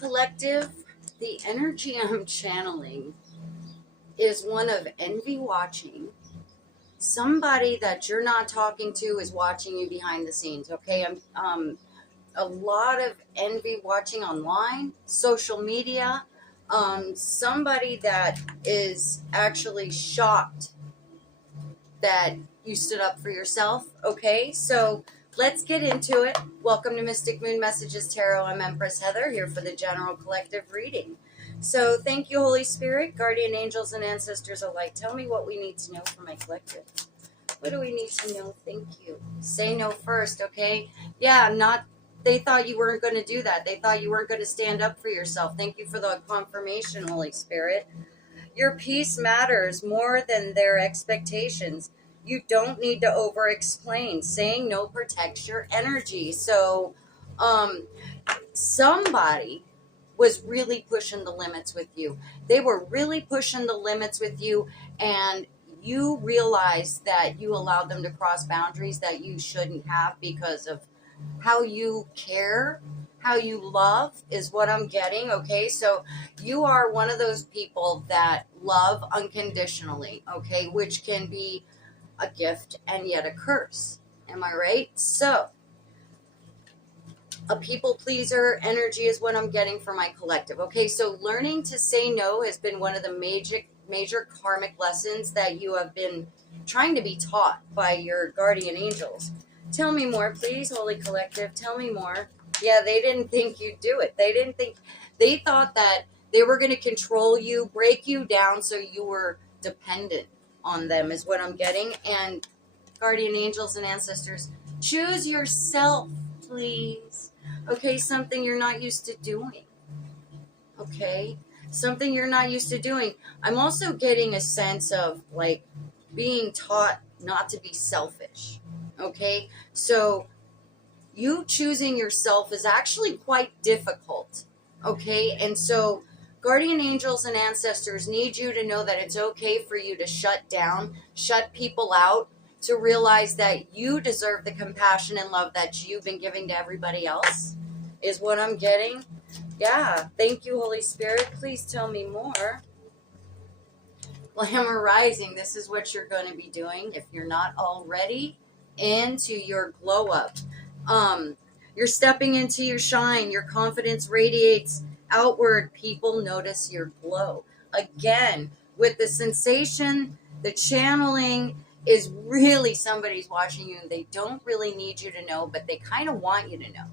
Collective, the energy I'm channeling is one of envy watching. Somebody that you're not talking to is watching you behind the scenes, okay? I'm a lot of envy watching online, social media. Somebody that is actually shocked that you stood up for yourself, okay? So let's get into it. Welcome to Mystic Moon Messages Tarot. I'm Empress Heather here for the general collective reading. So thank you, Holy Spirit, guardian angels, and ancestors alike. Tell me what we need to know for my collective. What do we need to know? Thank you. Say no first, okay? Yeah, they thought you weren't going to do that. They thought you weren't going to stand up for yourself. Thank you for the confirmation, Holy Spirit. Your peace matters more than their expectations. You don't need to over-explain. Saying no protects your energy. So, somebody was really pushing the limits with you. They were really pushing the limits with you, and you realized that you allowed them to cross boundaries that you shouldn't have because of how you care, how you love is what I'm getting, okay? So you are one of those people that love unconditionally, okay? Which can be a gift and yet a curse. Am I right? So a people pleaser energy is what I'm getting for my collective. Okay, so learning to say no has been one of the major karmic lessons that you have been trying to be taught by your guardian angels. Tell me more, please, Holy Collective. Tell me more. Yeah, they didn't think you'd do it. They thought that they were going to control you, break you down so you were dependent on them is what I'm getting. And guardian angels and ancestors, choose yourself, please. Okay, something you're not used to doing. Okay, something you're not used to doing. I'm also getting a sense of like being taught not to be selfish. Okay, so you choosing yourself is actually quite difficult. Okay, and so guardian angels and ancestors need you to know that it's okay for you to shut down, shut people out, to realize that you deserve the compassion and love that you've been giving to everybody else, is what I'm getting. Yeah, thank you, Holy Spirit. Please tell me more. Glamour Rising, this is what you're going to be doing if you're not already into your glow up. You're stepping into your shine. Your confidence radiates outward. People notice your glow. Again, with the sensation, the channeling is really somebody's watching you. They don't really need you to know, but they kind of want you to know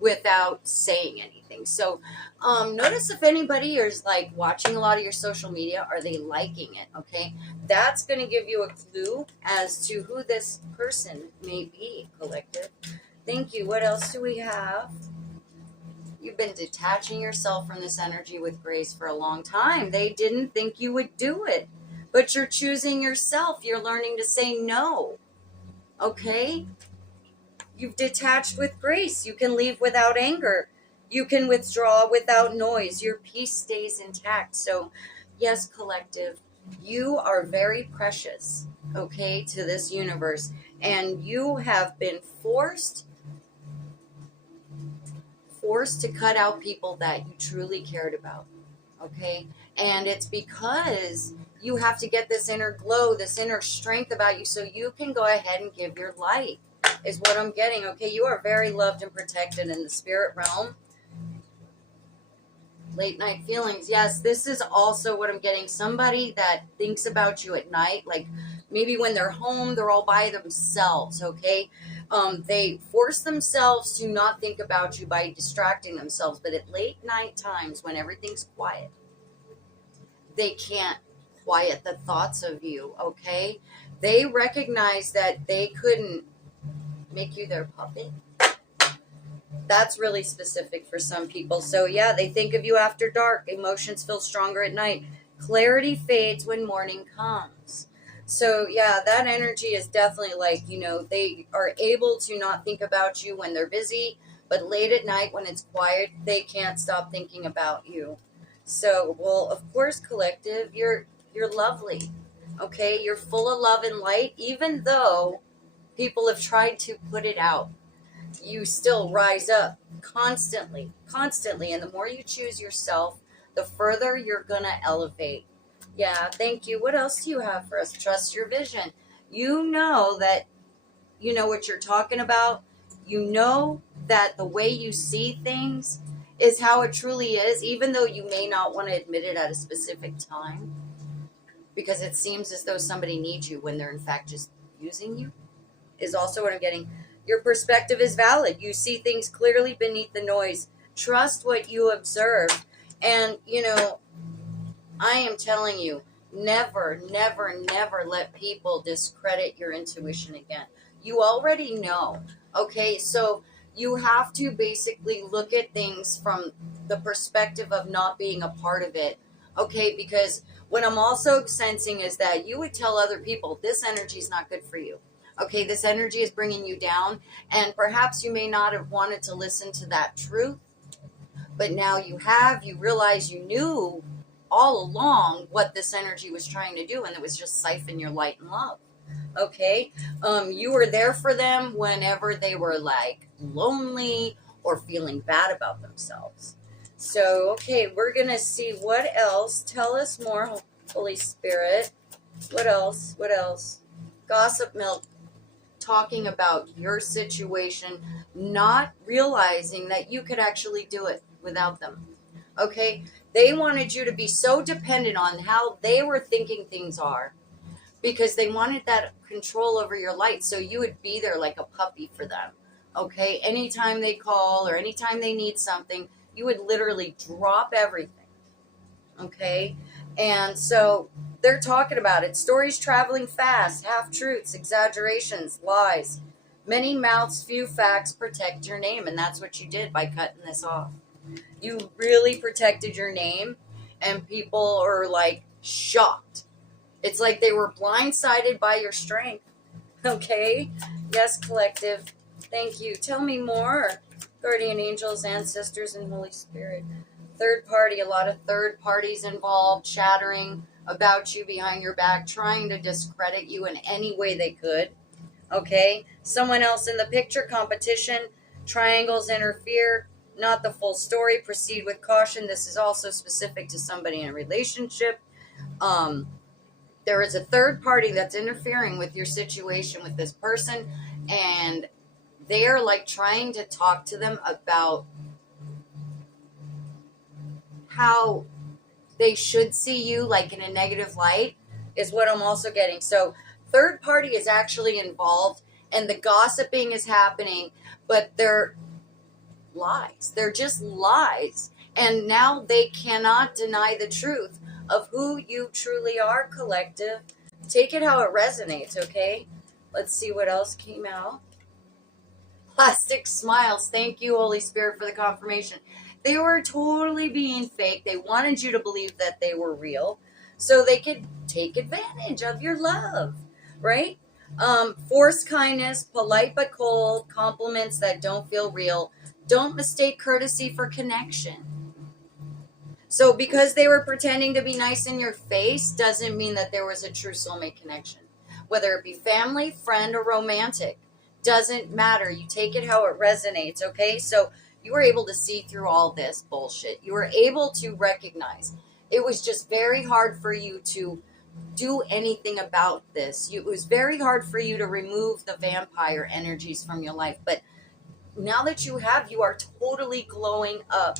without saying anything. So notice if anybody is like watching a lot of your social media, are they liking it? Okay, that's going to give you a clue as to who this person may be, collective. Thank you. What else do we have? You've been detaching yourself from this energy with grace for a long time. They didn't think you would do it, but you're choosing yourself. You're learning to say no. Okay, you've detached with grace. You can leave without anger. You can withdraw without noise. Your peace stays intact. So, yes, collective, you are very precious, okay, to this universe. And you have been forced to cut out people that you truly cared about, okay? And it's because you have to get this inner glow, this inner strength about you so you can go ahead and give your light, is what I'm getting, okay? You are very loved and protected in the spirit realm. Late night feelings. Yes, this is also what I'm getting. Somebody that thinks about you at night, like maybe when they're home, they're all by themselves, okay? They force themselves to not think about you by distracting themselves. But at late night times when everything's quiet, they can't quiet the thoughts of you, okay? They recognize that they couldn't make you their puppet. That's really specific for some people. So yeah, they think of you after dark. Emotions feel stronger at night. Clarity fades when morning comes. So yeah, that energy is definitely like, they are able to not think about you when they're busy, but late at night when it's quiet, they can't stop thinking about you. So, well, of course, collective, you're lovely. Okay, you're full of love and light, even though people have tried to put it out. you still rise up constantly, constantly. And the more you choose yourself, the further you're going to elevate. Yeah, thank you. What else do you have for us? Trust your vision. You know that you know what you're talking about. You know that the way you see things is how it truly is, even though you may not want to admit it at a specific time, because it seems as though somebody needs you when they're in fact just using you, is also what I'm getting. Your perspective is valid. You see things clearly beneath the noise. Trust what you observe. And, you know, I am telling you, never, never, never let people discredit your intuition again. You already know. Okay, so you have to basically look at things from the perspective of not being a part of it. Okay, because what I'm also sensing is that you would tell other people, this energy is not good for you. Okay, this energy is bringing you down, and perhaps you may not have wanted to listen to that truth, but now you have. You realize you knew all along what this energy was trying to do, and it was just siphon your light and love. Okay, you were there for them whenever they were like lonely or feeling bad about themselves. So, okay, we're gonna see what else. Tell us more, Holy Spirit. What else? What else? Gossip milk, talking about your situation, not realizing that you could actually do it without them. Okay, they wanted you to be so dependent on how they were thinking things are, because they wanted that control over your light, so you would be there like a puppy for them. Okay, anytime they call or anytime they need something, you would literally drop everything. Okay, and so they're talking about it. Stories traveling fast, half-truths, exaggerations, lies. Many mouths, few facts. Protect your name, and that's what you did by cutting this off. You really protected your name, and people are like shocked. It's like they were blindsided by your strength. Okay? Yes, collective. Thank you. Tell me more. Guardian angels, ancestors, and Holy Spirit. Third party, a lot of third parties involved, chattering about you behind your back, trying to discredit you in any way they could. Okay? Someone else in the picture, competition, triangles interfere, not the full story. Proceed with caution. This is also specific to somebody in a relationship. There is a third party that's interfering with your situation with this person, and they are like trying to talk to them about how they should see you like in a negative light, is what I'm also getting. So third party is actually involved, and the gossiping is happening, but they're lies. They're just lies. And now they cannot deny the truth of who you truly are, collective. Take it how it resonates, okay? Let's see what else came out. Plastic smiles. Thank you, Holy Spirit, for the confirmation. They were totally being fake. They wanted you to believe that they were real so they could take advantage of your love, right? Forced kindness, polite but cold, compliments that don't feel real. Don't mistake courtesy for connection. So because they were pretending to be nice in your face doesn't mean that there was a true soulmate connection. Whether it be family, friend, or romantic, doesn't matter. You take it how it resonates, okay? So you were able to see through all this bullshit. You were able to recognize. It was just very hard for you to do anything about this. It was very hard for you to remove the vampire energies from your life. But now that you have, you are totally glowing up.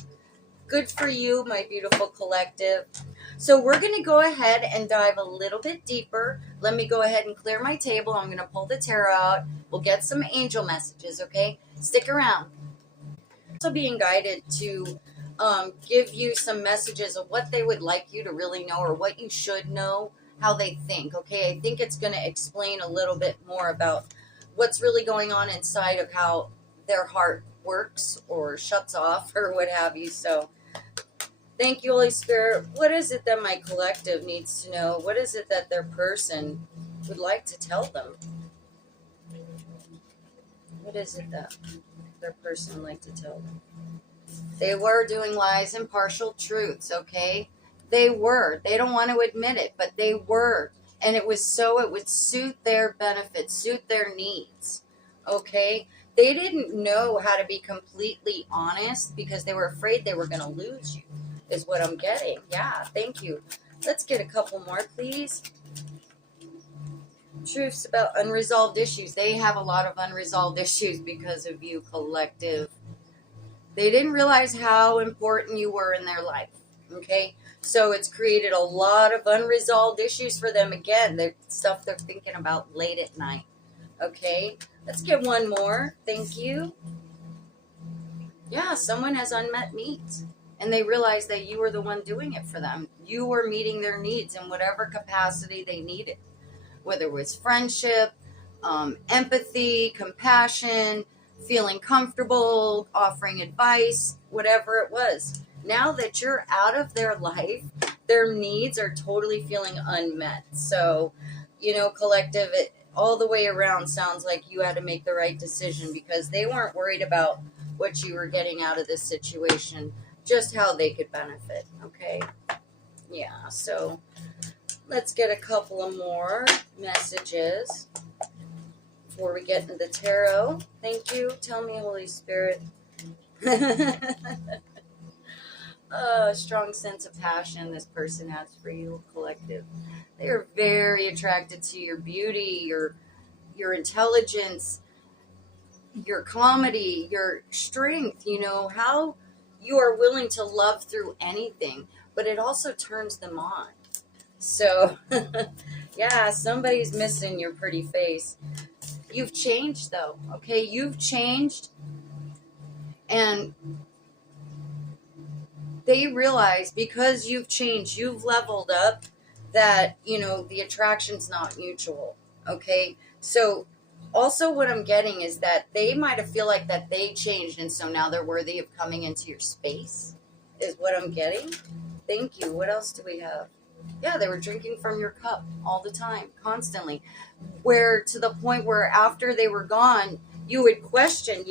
Good for you, my beautiful collective. So we're going to go ahead and dive a little bit deeper. Let me go ahead and clear my table. I'm going to pull the tarot out. We'll get some angel messages, okay? Stick around. Also being guided to give you some messages of what they would like you to really know, or what you should know, how they think, okay? I think it's going to explain a little bit more about what's really going on inside of how their heart works or shuts off or what have you. So thank you, Holy Spirit. What is it that my collective needs to know? What is it that their person would like to tell them? What is it that their person would like to tell them? They were doing lies and partial truths, okay? They were. They don't want to admit it, but they were. And it was so it would suit their benefit, suit their needs, okay? They didn't know how to be completely honest because they were afraid they were going to lose you, is what I'm getting. Yeah, thank you. Let's get a couple more, please. Truths about unresolved issues. They have a lot of unresolved issues because of you, collective. They didn't realize how important you were in their life. Okay? So it's created a lot of unresolved issues for them. Again, they're stuff they're thinking about late at night. Okay? Let's get one more. Thank you. Yeah, someone has unmet needs. And they realize that you were the one doing it for them. You were meeting their needs in whatever capacity they needed. Whether it was friendship, empathy, compassion, feeling comfortable, offering advice, whatever it was. Now that you're out of their life, their needs are totally feeling unmet. So, collective, it all the way around sounds like you had to make the right decision because they weren't worried about what you were getting out of this situation, just how they could benefit. Okay? Yeah, so let's get a couple of more messages before we get into the tarot. Thank you. Tell me, Holy Spirit. A strong sense of passion this person has for you, collective. They are very attracted to your beauty, your intelligence, your comedy, your strength, how you are willing to love through anything, but it also turns them on. So, yeah, somebody's missing your pretty face. You've changed, though, okay? You've changed, and they realize because you've changed, you've leveled up, that, the attraction's not mutual, okay? So, also what I'm getting is that they might have feel like that they changed, and so now they're worthy of coming into your space, is what I'm getting. Thank you. What else do we have? Yeah, they were drinking from your cup all the time, constantly. Where to the point where after they were gone, you would question,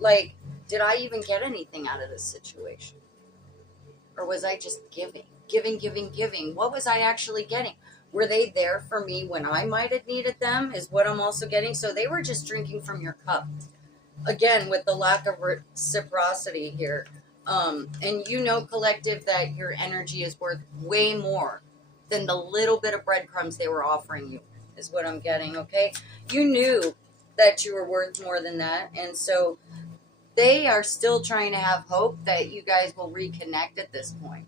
like, did I even get anything out of this situation? Or was I just giving? Giving? What was I actually getting? Were they there for me when I might have needed them, is what I'm also getting. So they were just drinking from your cup. Again, with the lack of reciprocity here. And collective, that your energy is worth way more than the little bit of breadcrumbs they were offering you, is what I'm getting, okay? You knew that you were worth more than that, and so they are still trying to have hope that you guys will reconnect at this point,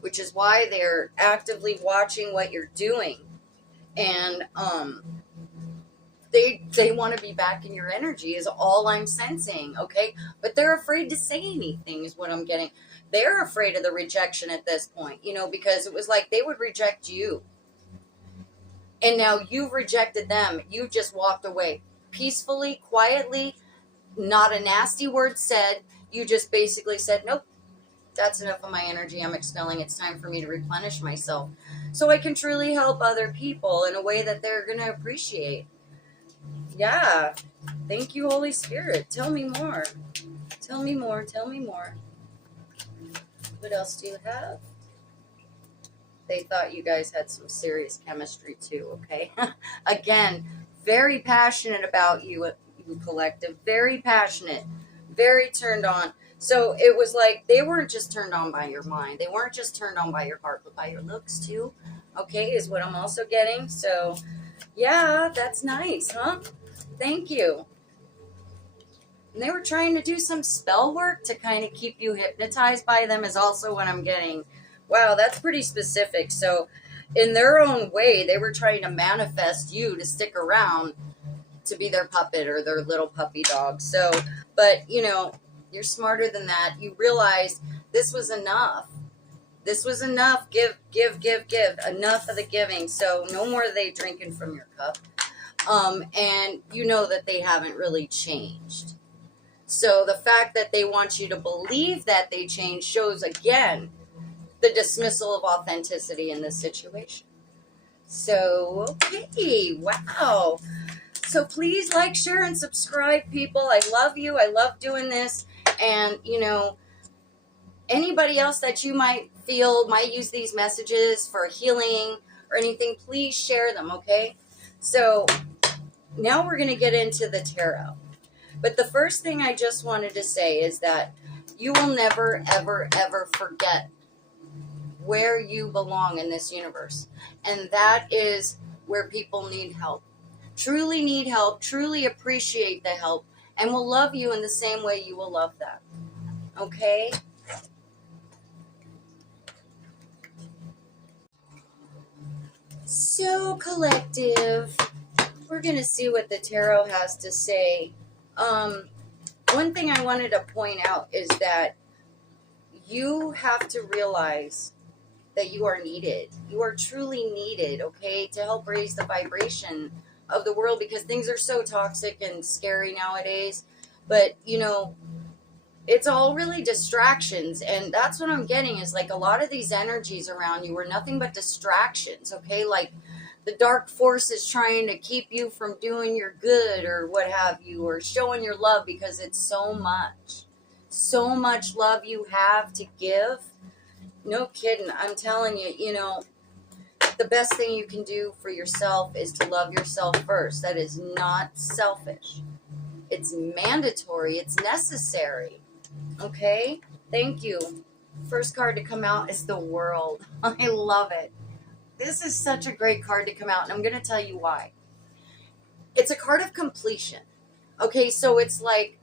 which is why they're actively watching what you're doing, and they want to be back in your energy, is all I'm sensing, okay? But they're afraid to say anything, is what I'm getting. They're afraid of the rejection at this point, because it was like they would reject you. And now you've rejected them. You just walked away peacefully, quietly, not a nasty word said. You just basically said, nope, that's enough of my energy. I'm expelling. It's time for me to replenish myself so I can truly help other people in a way that they're going to appreciate. Yeah. Thank you, Holy Spirit. Tell me more. Tell me more. Tell me more. What else do you have? They thought you guys had some serious chemistry too, okay? Again, very passionate about you collective. Very passionate. Very turned on. So it was like they weren't just turned on by your mind. They weren't just turned on by your heart, but by your looks too. Okay, is what I'm also getting. So, yeah, that's nice, huh? Thank you. And they were trying to do some spell work to kind of keep you hypnotized by them, is also what I'm getting. Wow, that's pretty specific. So, in their own way, they were trying to manifest you to stick around to be their puppet or their little puppy dog. So, but, you're smarter than that. You realized this was enough. This was enough. Give. Enough of the giving. So, no more are they drinking from your cup. And you know that they haven't really changed. So the fact that they want you to believe that they changed shows, again, the dismissal of authenticity in this situation. So, okay, wow. So please like, share, and subscribe, people. I love you. I love doing this. And, anybody else that you might feel might use these messages for healing or anything, please share them, okay? So now we're going to get into the tarot. But the first thing I just wanted to say is that you will never, ever, ever forget where you belong in this universe. And that is where people need help. Truly need help, truly appreciate the help, and will love you in the same way you will love them. Okay? So, collective, we're going to see what the tarot has to say. One thing I wanted to point out is that you have to realize that you are needed. You are truly needed, okay, to help raise the vibration of the world, because things are so toxic and scary nowadays. But, you know, it's all really distractions, and that's what I'm getting is like a lot of these energies around you are nothing but distractions, okay? Like the dark force is trying to keep you from doing your good or what have you, or showing your love, because it's so much love you have to give. No kidding. I'm telling you, you know, the best thing you can do for yourself is to love yourself first. That is not selfish. It's mandatory. It's necessary. Okay? Thank you. First card to come out is the World. I love it. This is such a great card to come out, and I'm going to tell you why. It's a card of completion. Okay, so it's like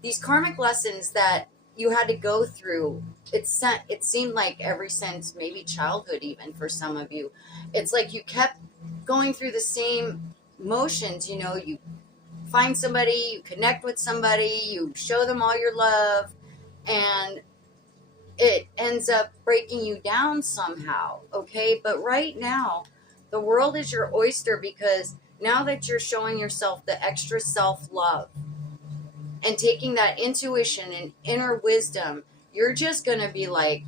these karmic lessons that you had to go through. It seemed like ever since maybe childhood, even for some of you. It's like you kept going through the same motions. You know, you find somebody, you connect with somebody, you show them all your love, and it ends up breaking you down somehow, okay? But right now, the world is your oyster, because now that you're showing yourself the extra self-love and taking that intuition and inner wisdom, you're just going to be like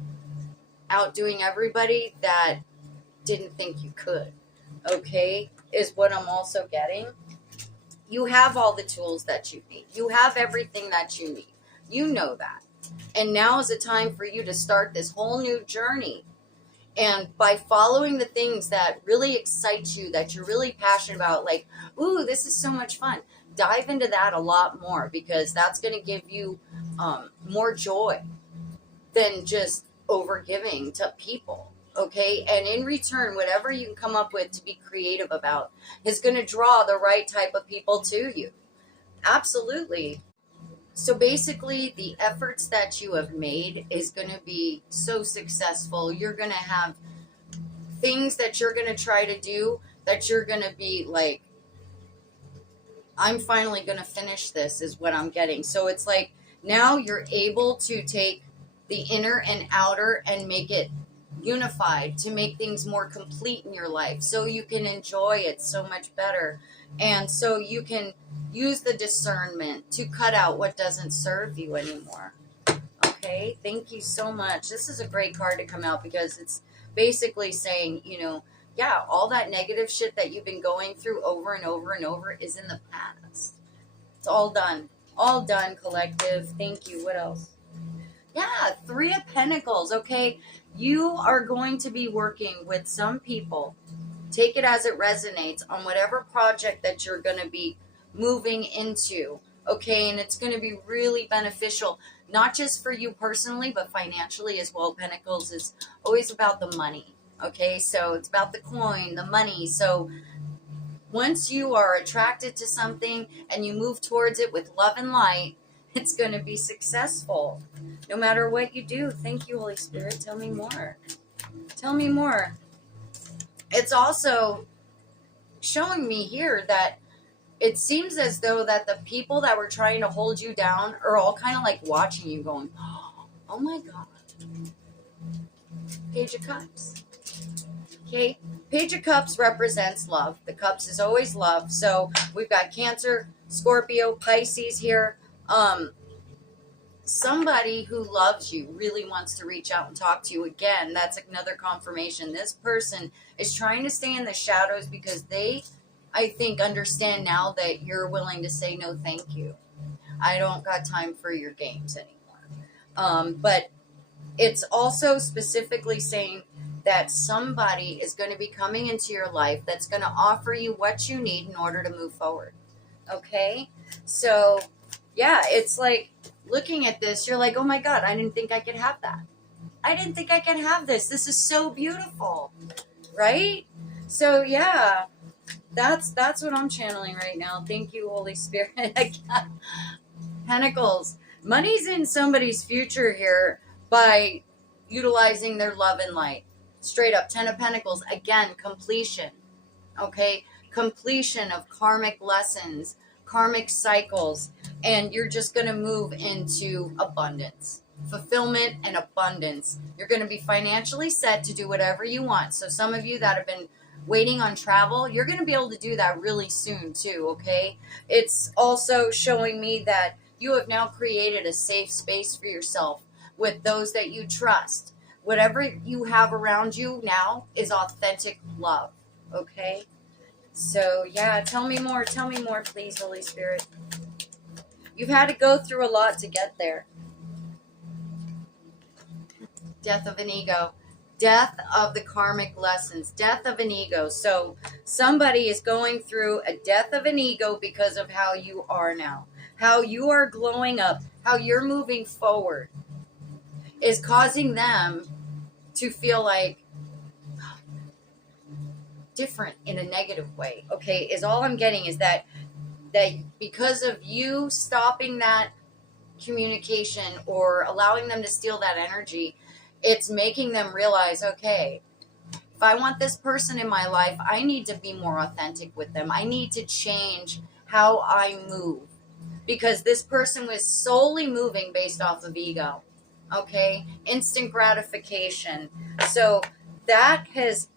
outdoing everybody that didn't think you could, okay? Is what I'm also getting. You have all the tools that you need. You have everything that you need. You know that. And now is the time for you to start this whole new journey. And by following the things that really excite you, that you're really passionate about, like, ooh, this is so much fun. Dive into that a lot more, because that's going to give you more joy than just overgiving to people. Okay, and in return, whatever you can come up with to be creative about is going to draw the right type of people to you. Absolutely. So basically, the efforts that you have made is going to be so successful. You're going to have things that you're going to try to do that you're going to be like, I'm finally going to finish this, is what I'm getting. So it's like now you're able to take the inner and outer and make it unified, to make things more complete in your life, so you can enjoy it so much better, and so you can use the discernment to cut out what doesn't serve you anymore. Okay, thank you so much. This is a great card to come out, because it's basically saying, you know, yeah, all that negative shit that you've been going through over and over and over is in the past. It's all done. All done, collective. Thank you. What else? Yeah, Three of Pentacles. Okay, you are going to be working with some people. Take it as it resonates on whatever project that you're going to be moving into. Okay, and it's going to be really beneficial, not just for you personally, but financially as well. Pentacles is always about the money. Okay, so it's about the coin, the money. So once you are attracted to something and you move towards it with love and light, it's going to be successful no matter what you do. Thank you, Holy Spirit. Tell me more. Tell me more. It's also showing me here that it seems as though that the people that were trying to hold you down are all kind of like watching you going, oh my God. Page of Cups. Okay. Page of Cups represents love. The Cups is always love. So we've got Cancer, Scorpio, Pisces here. Somebody who loves you really wants to reach out and talk to you. Again, that's another confirmation. This person is trying to stay in the shadows because they, I think, understand now that you're willing to say no thank you. I don't got time for your games anymore. But it's also specifically saying that somebody is going to be coming into your life that's going to offer you what you need in order to move forward. Okay? So yeah, it's like looking at this, you're like, oh my God, I didn't think I could have that. I didn't think I could have this. This is so beautiful, right? So yeah, that's what I'm channeling right now. Thank you, Holy Spirit. Pentacles. Money's in somebody's future here by utilizing their love and light. Straight up, Ten of Pentacles. Again, completion. Okay? Completion of karmic lessons, karmic cycles, and you're just going to move into abundance, fulfillment, and abundance. You're going to be financially set to do whatever you want. So some of you that have been waiting on travel, you're going to be able to do that really soon too, okay? It's also showing me that you have now created a safe space for yourself with those that you trust. Whatever you have around you now is authentic love, okay? So, yeah, tell me more, please, Holy Spirit. You've had to go through a lot to get there. Death of an ego. Death of the karmic lessons. Death of an ego. So, somebody is going through a death of an ego because of how you are now. How you are glowing up. How you're moving forward is causing them to feel like different in a negative way. Okay, is all I'm getting is that because of you stopping that communication or allowing them to steal that energy, it's making them realize, okay, if I want this person in my life, I need to be more authentic with them. I need to change how I move because this person was solely moving based off of ego. Okay, instant gratification. So that has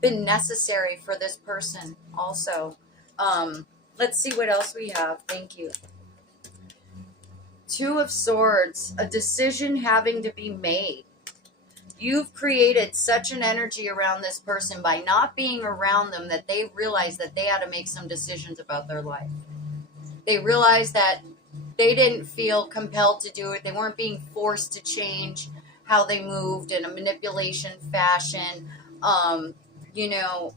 been necessary for this person also. Let's see what else we have. Thank you. Two of Swords, a decision having to be made. You've created such an energy around this person by not being around them that they realized that they had to make some decisions about their life. They realized that they didn't feel compelled to do it. They weren't being forced to change how they moved in a manipulation fashion. You know,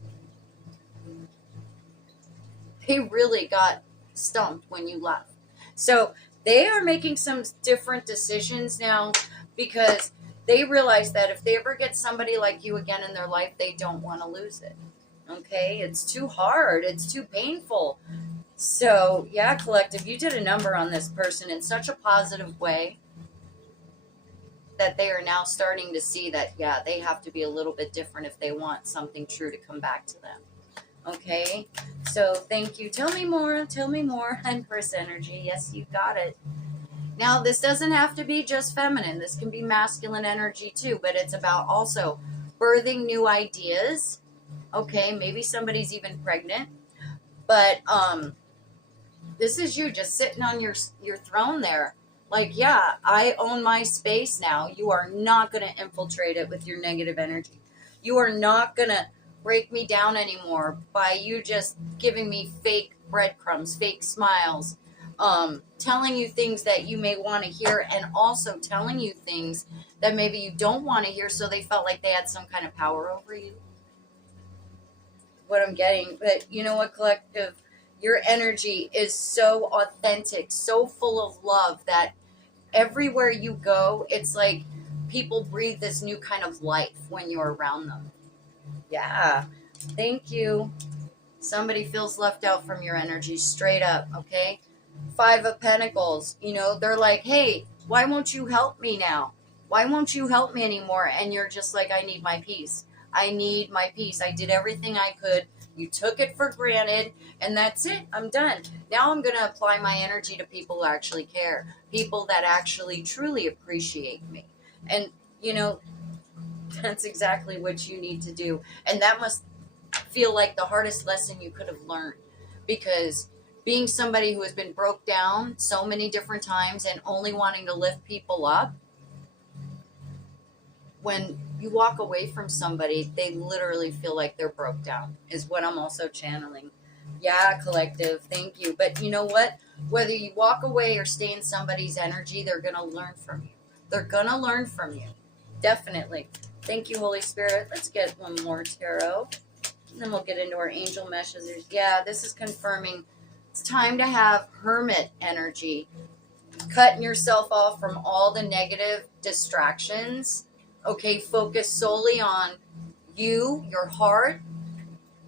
they really got stumped when you left. So they are making some different decisions now because they realize that if they ever get somebody like you again in their life, they don't want to lose it. Okay? It's too hard. It's too painful. So, yeah, collective, you did a number on this person in such a positive way that they are now starting to see that, yeah, they have to be a little bit different if they want something true to come back to them. Okay, so thank you. Tell me more, Empress energy. Yes, you got it. Now, this doesn't have to be just feminine. This can be masculine energy too, but it's about also birthing new ideas. Okay, maybe somebody's even pregnant, but this is you just sitting on your throne there. Like, yeah, I own my space now. You are not going to infiltrate it with your negative energy. You are not going to break me down anymore by you just giving me fake breadcrumbs, fake smiles, telling you things that you may want to hear, and also telling you things that maybe you don't want to hear, so they felt like they had some kind of power over you. What I'm getting, but you know what, collective, your energy is so authentic, so full of love that everywhere you go, it's like people breathe this new kind of life when you're around them. Yeah, thank you. Somebody feels left out from your energy, straight up, okay? Five of Pentacles, you know, they're like, hey, why won't you help me now? Why won't you help me anymore? And you're just like, I need my peace. I need my peace. I did everything I could. You took it for granted, and that's it. I'm done. Now I'm going to apply my energy to people who actually care, people that actually truly appreciate me. And, you know, that's exactly what you need to do. And that must feel like the hardest lesson you could have learned, because being somebody who has been broke down so many different times and only wanting to lift people up, when you walk away from somebody, they literally feel like they're broke down, is what I'm also channeling. Yeah, collective, thank you. But you know what? Whether you walk away or stay in somebody's energy, they're going to learn from you. They're going to learn from you. Definitely. Thank you, Holy Spirit. Let's get one more tarot. And then we'll get into our angel messages. Yeah, this is confirming it's time to have hermit energy. cutting yourself off from all the negative distractions. Okay, focus solely on you, your heart,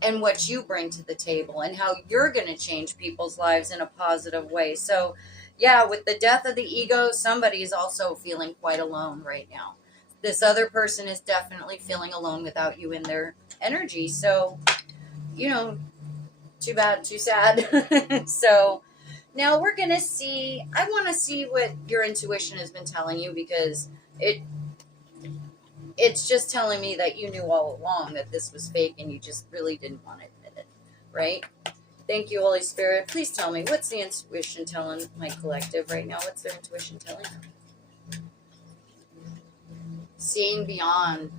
and what you bring to the table and how you're going to change people's lives in a positive way. So, yeah, with the death of the ego, somebody is also feeling quite alone right now. This other person is definitely feeling alone without you in their energy. So, too bad, too sad. So, now we're going to see, I want to see what your intuition has been telling you, because it's just telling me that you knew all along that this was fake and you just really didn't want to admit it, right? Thank you, Holy Spirit. Please tell me, what's the intuition telling my collective right now? What's their intuition telling them? Seeing beyond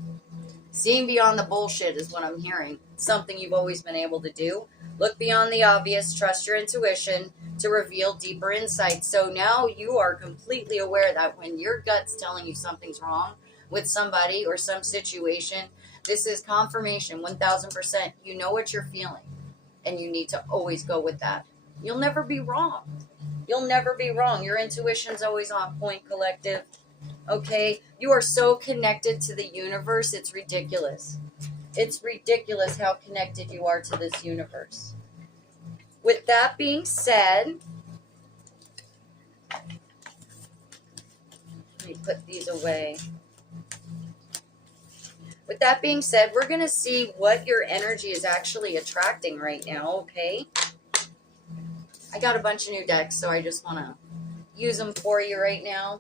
the bullshit is what I'm hearing. Something you've always been able to do. Look beyond the obvious, trust your intuition to reveal deeper insights. So now you are completely aware that when your gut's telling you something's wrong with somebody or some situation, this is confirmation, 1000%. You know what you're feeling, and you need to always go with that. You'll never be wrong. You'll never be wrong. Your intuition's always on point, collective. Okay? You are so connected to the universe, it's ridiculous. It's ridiculous how connected you are to this universe. With that being said, let me put these away. With that being said, we're going to see what your energy is actually attracting right now, okay? I got a bunch of new decks, so I just want to use them for you right now.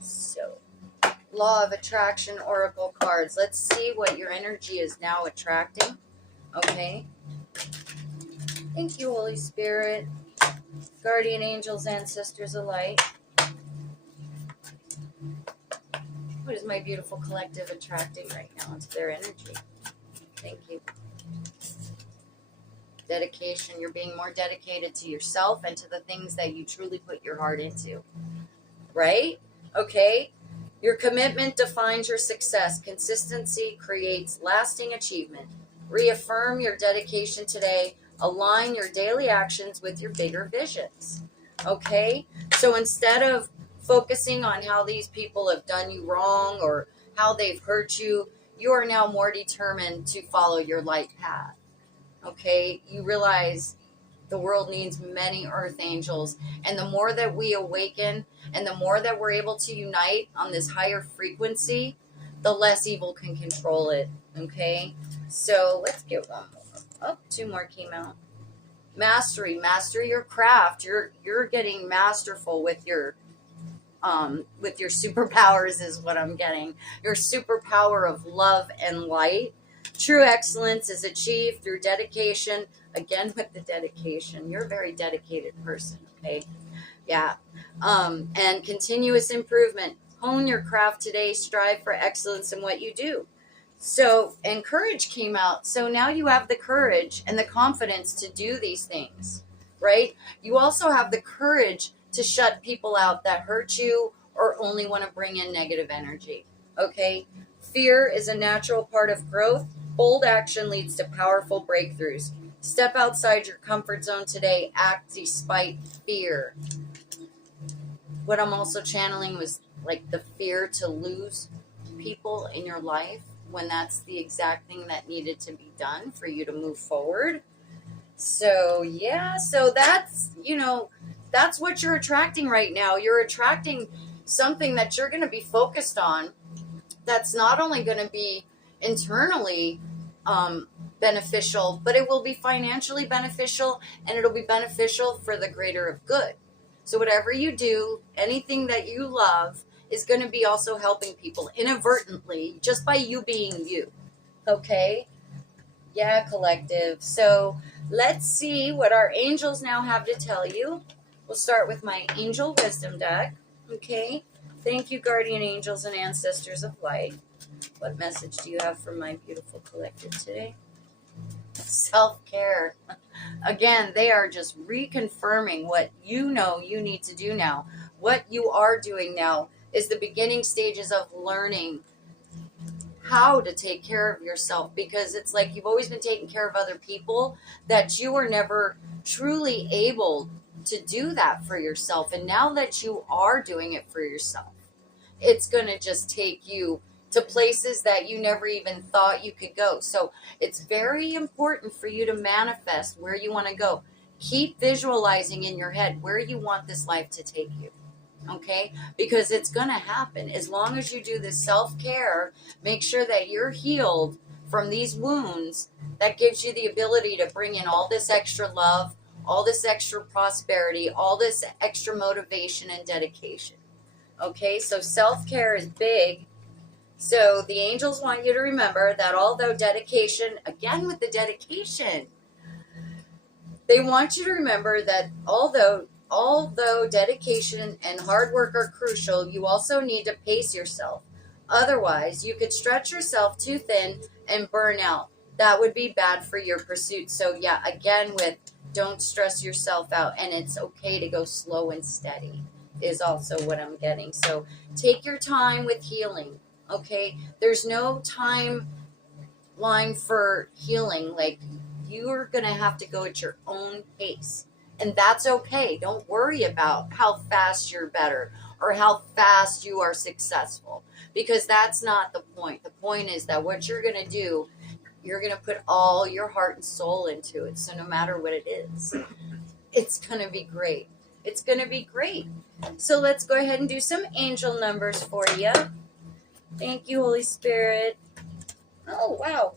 So, Law of Attraction Oracle cards. Let's see what your energy is now attracting, okay? Thank you, Holy Spirit, guardian angels, ancestors alike. What is my beautiful collective attracting right now? It's their energy. Thank you. Dedication. You're being more dedicated to yourself and to the things that you truly put your heart into. Right? Okay? Your commitment defines your success. Consistency creates lasting achievement. Reaffirm your dedication today. Align your daily actions with your bigger visions. Okay? So instead of focusing on how these people have done you wrong or how they've hurt you, you are now more determined to follow your light path. Okay? You realize the world needs many earth angels, and the more that we awaken and the more that we're able to unite on this higher frequency, the less evil can control it. Okay? So let's get one more. Oh, two more came out. Mastery. Master your craft. You're getting masterful with your superpowers is what I'm getting. Your superpower of love and light. True excellence is achieved through dedication. Again, with the dedication. You're a very dedicated person, okay? Yeah. And continuous improvement. Hone your craft today. Strive for excellence in what you do. So, and courage came out. So now you have the courage and the confidence to do these things, right? You also have the courage to shut people out that hurt you or only want to bring in negative energy, okay? Fear is a natural part of growth. Bold action leads to powerful breakthroughs. Step outside your comfort zone today. Act despite fear. What I'm also channeling was like the fear to lose people in your life when that's the exact thing that needed to be done for you to move forward. So, yeah, so that's, that's what you're attracting right now. You're attracting something that you're going to be focused on that's not only going to be internally beneficial, but it will be financially beneficial, and it'll be beneficial for the greater of good. So whatever you do, anything that you love is going to be also helping people inadvertently just by you being you. Okay? Yeah, collective. So let's see what our angels now have to tell you. We'll start with my angel wisdom deck. Okay? Thank you, guardian angels and ancestors of light. What message do you have for my beautiful collective today? Self-care. Again, they are just reconfirming what you know you need to do now. What you are doing now is the beginning stages of learning how to take care of yourself, because it's like you've always been taking care of other people, that you were never truly able to do that for yourself. And now that you are doing it for yourself, it's going to just take you to places that you never even thought you could go. So it's very important for you to manifest where you want to go. Keep visualizing in your head where you want this life to take you. Okay? Because it's going to happen. As long as you do this self-care, make sure that you're healed from these wounds. That gives you the ability to bring in all this extra love, all this extra prosperity, all this extra motivation and dedication. Okay? So self-care is big. So the angels want you to remember that although dedication, again with the dedication, they want you to remember that although dedication and hard work are crucial, you also need to pace yourself. Otherwise, you could stretch yourself too thin and burn out. That would be bad for your pursuit. So yeah, again with don't stress yourself out, and it's okay to go slow and steady is also what I'm getting. So take your time with healing. Okay, there's no timeline for healing. Like, you're going to have to go at your own pace. And that's okay. Don't worry about how fast you're better or how fast you are successful, because that's not the point. The point is that what you're going to do, you're going to put all your heart and soul into it. So no matter what it is, it's going to be great. It's going to be great. So let's go ahead and do some angel numbers for you. Thank you, Holy Spirit. Oh, wow.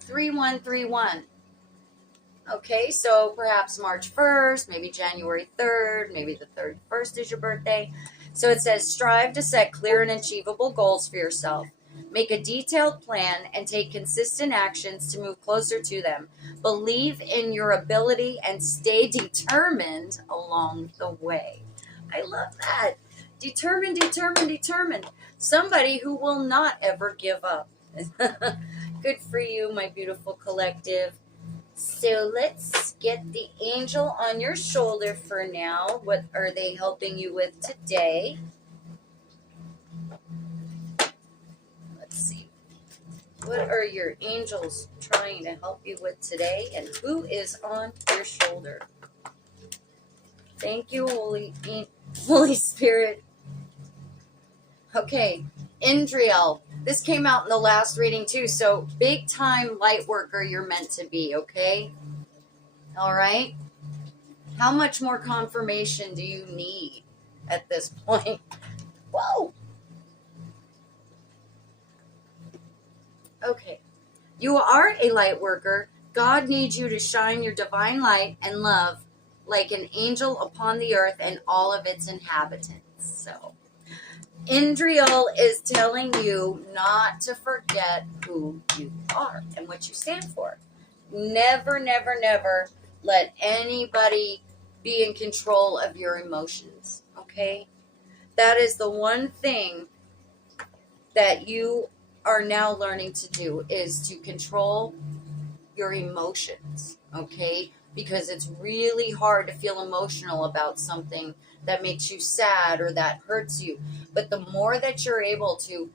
3131. Okay, so perhaps March 1st, maybe January 3rd, maybe the 31st is your birthday. So it says, strive to set clear and achievable goals for yourself. Make a detailed plan and take consistent actions to move closer to them. Believe in your ability and stay determined along the way. I love that. Determined, determined, determined. Somebody who will not ever give up. Good for you, my beautiful collective. So let's get the angel on your shoulder for now. What are they helping you with today? Let's see. What are your angels trying to help you with today? And who is on your shoulder? Thank you, Holy Spirit. Okay, Indriel. This came out in the last reading too. So big time light worker you're meant to be, okay? All right? How much more confirmation do you need at this point? Whoa! Okay. You are a light worker. God needs you to shine your divine light and love like an angel upon the earth and all of its inhabitants. So Indriel is telling you not to forget who you are and what you stand for. Never, never, never let anybody be in control of your emotions, okay? That is the one thing that you are now learning to do, is to control your emotions, okay? Because it's really hard to feel emotional about something that makes you sad or that hurts you. But the more that you're able to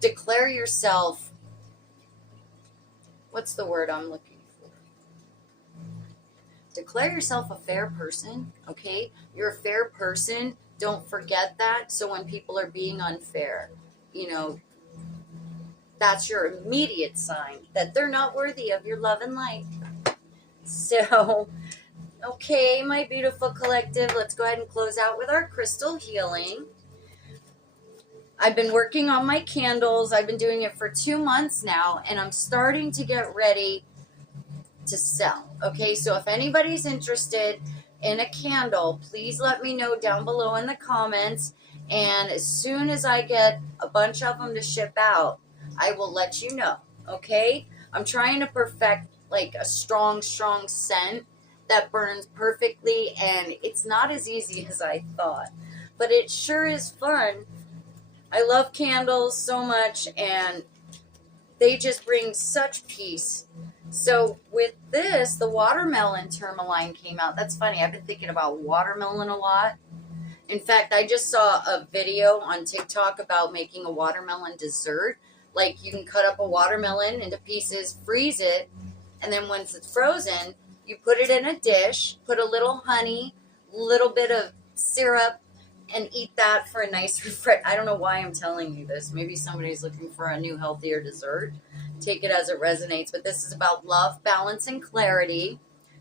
declare yourself, what's the word I'm looking for? Declare yourself a fair person, okay? You're a fair person. Don't forget that. So when people are being unfair, that's your immediate sign that they're not worthy of your love and light. So, okay, my beautiful collective, let's go ahead and close out with our crystal healing. I've been working on my candles. I've been doing it for 2 months now, and I'm starting to get ready to sell. Okay, so if anybody's interested in a candle, please let me know down below in the comments. And as soon as I get a bunch of them to ship out, I will let you know. Okay, I'm trying to perfect like a strong scent that burns perfectly, and it's not as easy as I thought, but it sure is fun. I love candles so much, and they just bring such peace. So with this, the watermelon tourmaline came out. That's funny. I've been thinking about watermelon a lot, In fact, I just saw a video on TikTok about making a watermelon dessert. Like, you can cut up a watermelon into pieces, freeze it, and then once it's frozen, you put it in a dish, put a little honey, little bit of syrup, and eat that for a nice refresh. I don't know why I'm telling you this. Maybe somebody's looking for a new, healthier dessert. Take it as it resonates. But this is about love, balance, and clarity.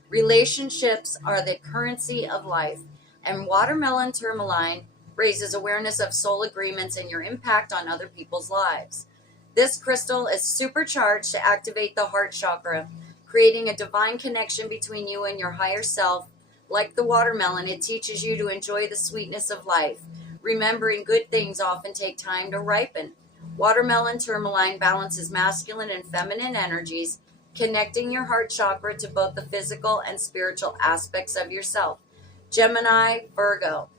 Relationships are the currency of life. And watermelon tourmaline raises awareness of soul agreements and your impact on other people's lives. This crystal is supercharged to activate the heart chakra, creating a divine connection between you and your higher self. Like the watermelon, it teaches you to enjoy the sweetness of life. Remembering good things often take time to ripen. Watermelon tourmaline balances masculine and feminine energies, connecting your heart chakra to both the physical and spiritual aspects of yourself. Gemini, Virgo.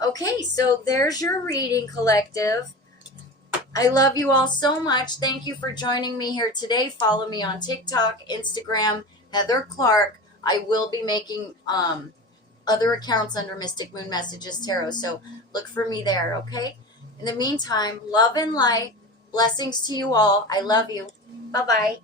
Okay, so there's your reading, collective. I love you all so much. Thank you for joining me here today. Follow me on TikTok, Instagram, Heather Clark. I will be making other accounts under Mystic Moon Messages Tarot, so look for me there, okay? In the meantime, love and light. Blessings to you all. I love you. Bye-bye.